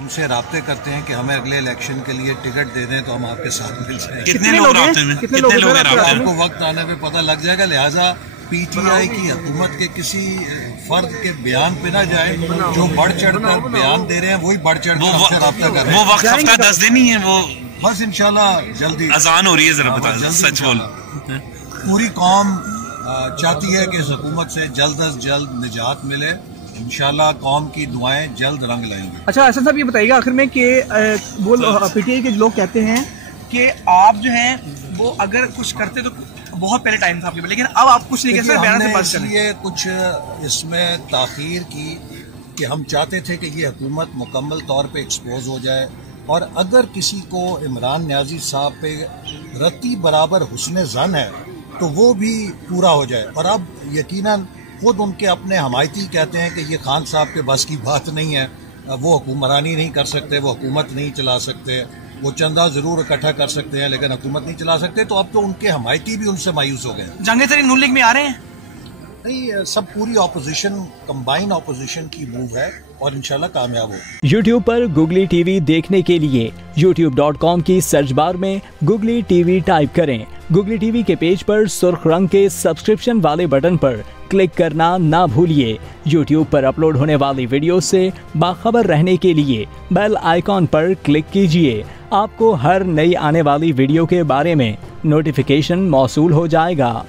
हमसे राब्ते करते हैं कि हमें अगले इलेक्शन के लिए टिकट दे दें तो हम आपके साथ मिल जाएंगे। कितने लोग राब्ते में? कितने लोग हैं राब्ते में? आपको वक्त आने पे पता लग जाएगा। लिहाजा पीटीआई की हुकूमत के किसी फर्द के बयान पे ना जाए, जो बढ़ चढ़ कर बयान दे रहे हैं वही बढ़ चढ़ कर हमसे राब्ता कर रहे हैं। वो वक्त हफ्ता 10 दिन ही है, वो बस इंशाल्लाह जल्दी अजान हो रही है, जरा बता, सच बोल। पूरी कौम चाहती है कि इस हुकूमत से जल्द अज जल्द निजात मिले। इंशाल्लाह कौम की दुआएं जल्द रंग लाएंगी। अच्छा ऐसा साहब ये बताइएगा आखिर में कि वो पीटीआई के लोग कहते हैं कि आप जो हैं वो अगर कुछ करते तो बहुत पहले टाइम था आपके, लेकिन अब आप कुछ नहीं कर सकते, बयान से बात करें। इसलिए कुछ इसमें ताखीर की कि हम चाहते थे कि ये हुकूमत मुकम्मल तौर पे एक्सपोज हो जाए, और अगर किसी को इमरान न्याजी साहब पे रत्ती बराबर हुस्न ज़न है तो वो भी पूरा हो जाए। और अब यकीनन खुद उनके अपने हमायती कहते हैं कि ये खान साहब के बस की बात नहीं है, वो हुक्मरानी नहीं कर सकते, वो हुकूमत नहीं चला सकते, वो चंदा जरूर इकट्ठा कर सकते हैं लेकिन हुकूमत नहीं चला सकते। तो अब तो उनके हमायती भी उनसे मायूस हो गए। जंग तहरीक नून लीग में आ रहे हैं? नहीं, सब पूरी ऑपोजिशन, कंबाइन ऑपोजिशन की मूव है और इंशाल्लाह कामयाब हो। YouTube पर Googly TV देखने के लिए youtube.com की सर्च बार में Googly TV टाइप करें। Googly TV के पेज पर सुर्ख रंग के सब्सक्रिप्शन वाले बटन पर क्लिक करना ना भूलिए। YouTube पर अपलोड होने वाली वीडियो से बाखबर रहने के लिए बेल आइकॉन पर क्लिक कीजिए। आपको हर नई आने वाली वीडियो के बारे में नोटिफिकेशन मौसूल हो जाएगा।